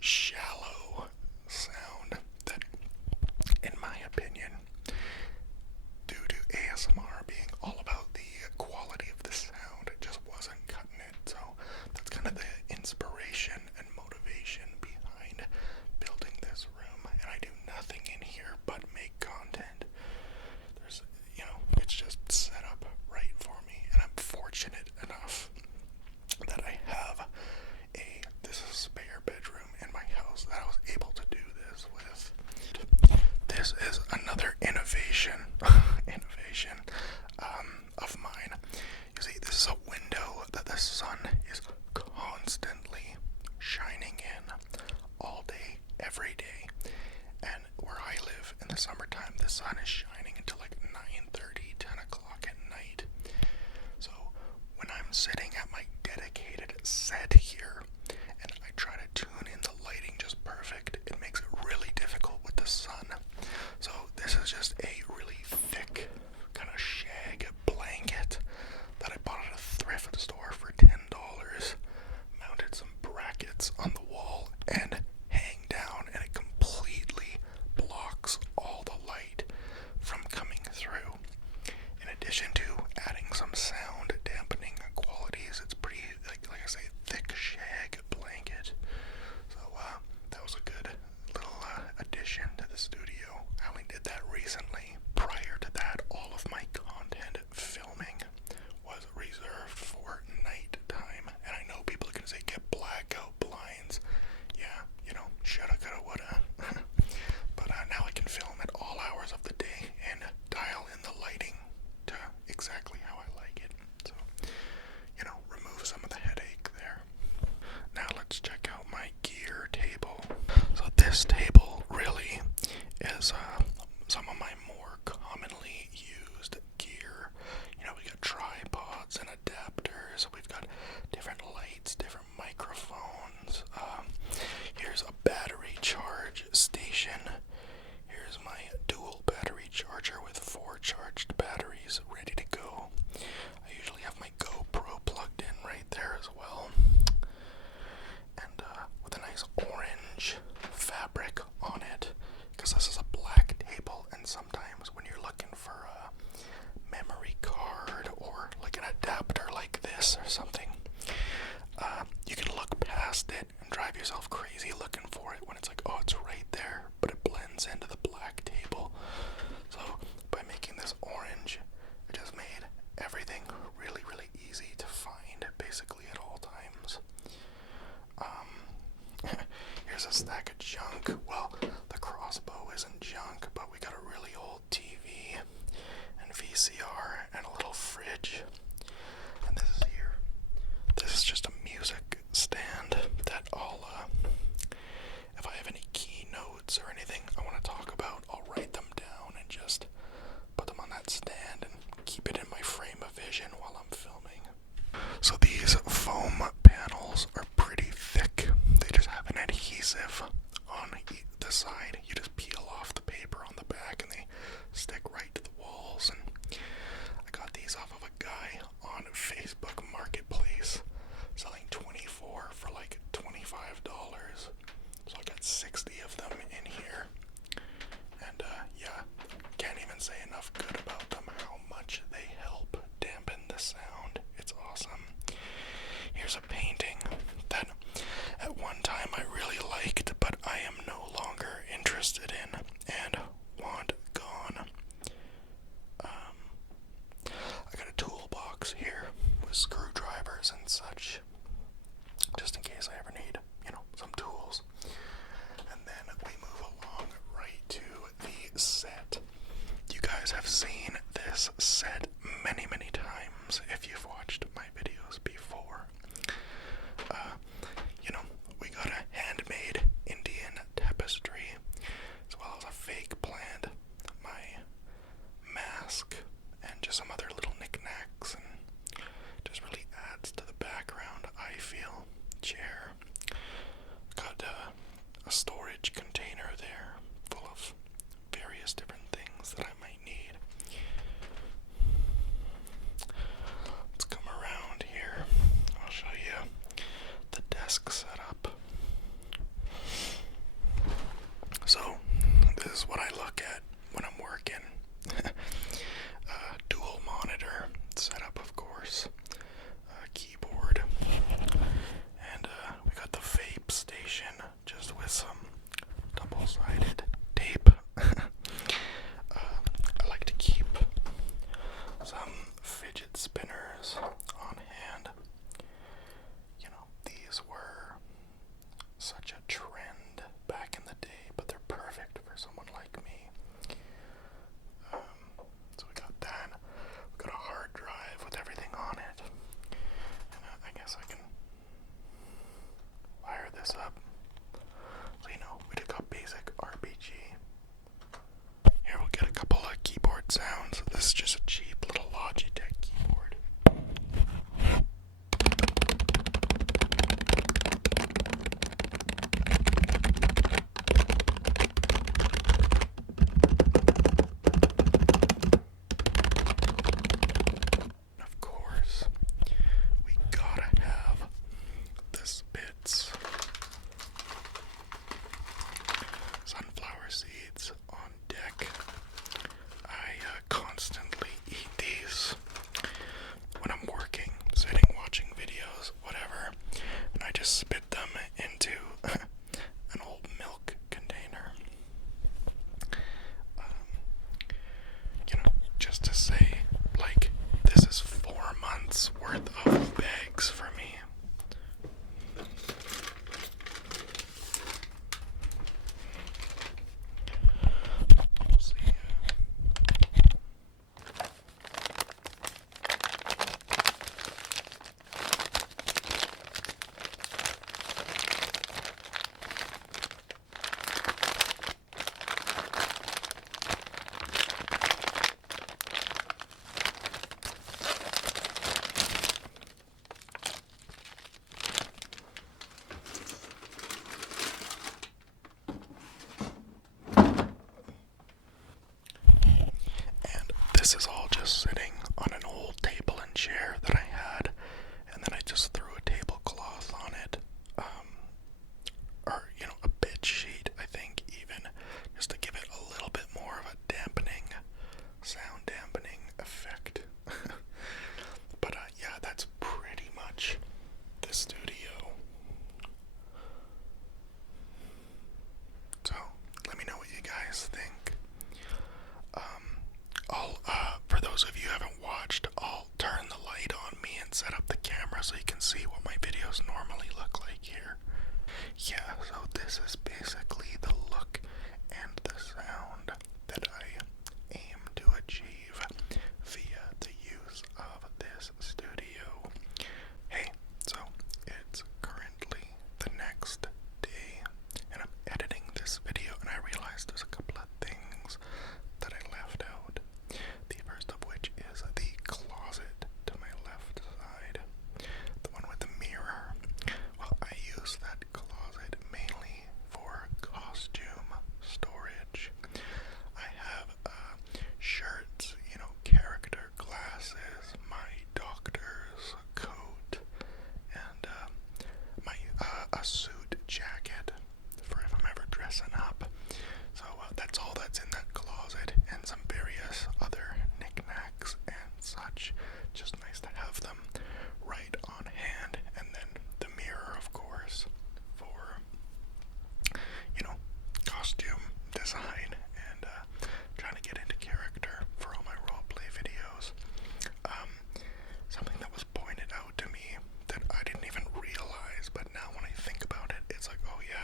shallow sound that, in my opinion, due to ASMR being all about the quality of the sound, it just wasn't cutting it. So that's kind of the inspiration and motivation behind building this room. And I do nothing in here but make content. There's, it's just set up right for me, and I'm fortunate enough that I have this is a spare bedroom in my house that I was able to do this with. This is another innovation of mine. You see, this is a window that the sun is constantly shining in all day, every day. And where I live in the summertime, the sun is shining until like 9:30, 10 o'clock at night. So when I'm sitting at my dedicated set here and I try to tune in the lighting just perfect, it makes it really difficult with the sun. So this is just a really thick kind of shag blanket that I bought at a thrift store for $10. Mounted some brackets on the wall and hang down, and it completely blocks all the light from coming through. In addition to adding some sound dampening qualities, it's pretty, like I say, thick shag blanket. So that was a good little addition to the studio. I only did that recently. Prior to that, all of my content filming was reserved for nighttime. And I know people are going to say, get blackout blinds. Yeah, shoulda, coulda, woulda. But now I can film at all hours of the day and dial in the lighting to exactly how I like it. So, remove some of the headache there. Now let's check out my gear table. So this table really is some of my more commonly used gear. We got tripods and adapters. We've got different lights, different microphones. Here's a battery charge station. Here's my dual battery charger with 4 charged batteries ready to go. I usually have my GoPro plugged in right there as well. And with a nice orange fabric on it, because this is a black table, and sometimes when you're looking for a memory card or like an adapter like this or something, you can look past it and drive yourself crazy looking for it when it's like, oh, it's right there, but it blends into the black table. So by making this orange, it just made everything really, really easy to find basically at all times. Here's a stack of junk. Well, the crossbow isn't junk, but we got a really old TV and VCR and a little fridge. And this is here. This is just a music stand that if I have any keynotes or anything I want to talk about, I'll write them down and just put them on that stand and keep it in my frame of vision while I'm filming. So these foam panels are pretty thick. They just have an adhesive on the side. You just peel off the paper on the back and they stick right to the walls. And I got these off of a guy on Facebook Marketplace selling 24 for like $25. So I got 60 of them in here. And yeah, can't even say enough good about them, how much they help dampen the sound. It's awesome. Here's a painting that at one time I really liked, but I am no longer interested in and want gone. I got a toolbox here with screwdrivers and such, just in case I ever need, some tools. And then we move along right to the set. You guys have seen this set many, many times if you've watched my videos before. We got a handmade Indian tapestry, as well as a fake plant, my mask, and just some other little knickknacks, and just really adds to the background, I feel. Chair. Got a storage container there full of various different things that I might need. Let's come around here. I'll show you the desk setup.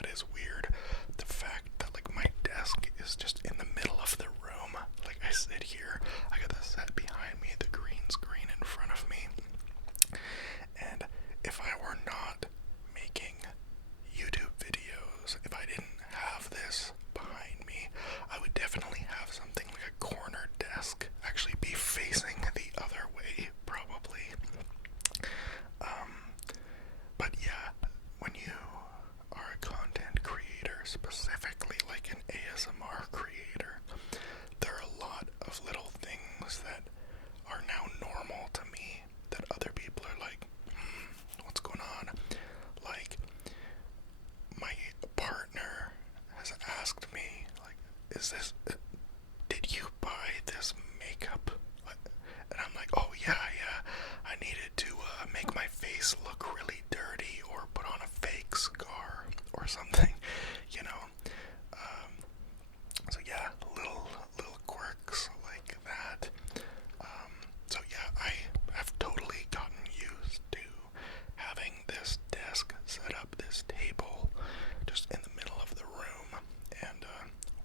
that is weird. The fact that like my desk is just in the middle of the room. Like I sit here, I got the set behind me, the green screen in front of me. And if I were not making YouTube videos, if I didn't have this behind me, I would definitely have something like a corner desk, actually be facing the other way, probably. But yeah, when you are a content creator, specifically like an ASMR creator, there are a lot of little things that are now normal to me that other people are like, what's going on? Like, my partner has asked me, like, did you buy this makeup? And I'm like, oh yeah, I needed to make my face look really dirty or put on a fake scar or something, you know. So yeah, little quirks like that. So yeah, I have totally gotten used to having this desk set up, this table, just in the middle of the room, and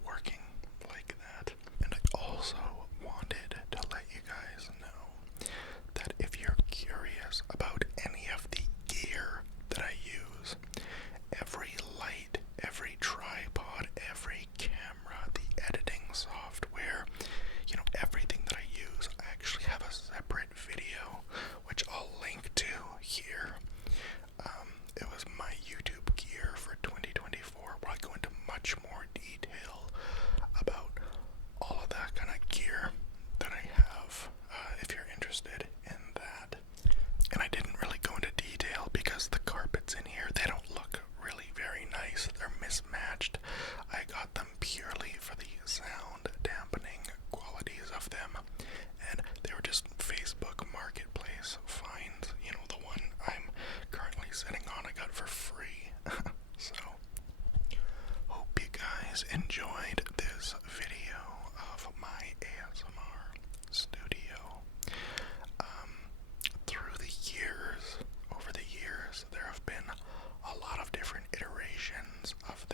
working like that. And I also wanted to let you guys know that if you're curious about any of the gear that I use, every light, every tripod, every camera, the editing software, you know, everything that I use, I actually have a separate video, which I'll link to here. It was my YouTube gear for 2024, where I go into much more detail about all of that kind of gear that I have, if you're interested in that. And I didn't really go into detail because the carpets in here, they don't look really very nice. They're mismatched. I got them purely for the sound dampening qualities of them, and they were just Facebook Marketplace finds. You know, the one I'm currently sitting on I got for free. So, hope you guys enjoyed this video of my ASMR studio. Through the years, over the years, there have been a lot of different iterations of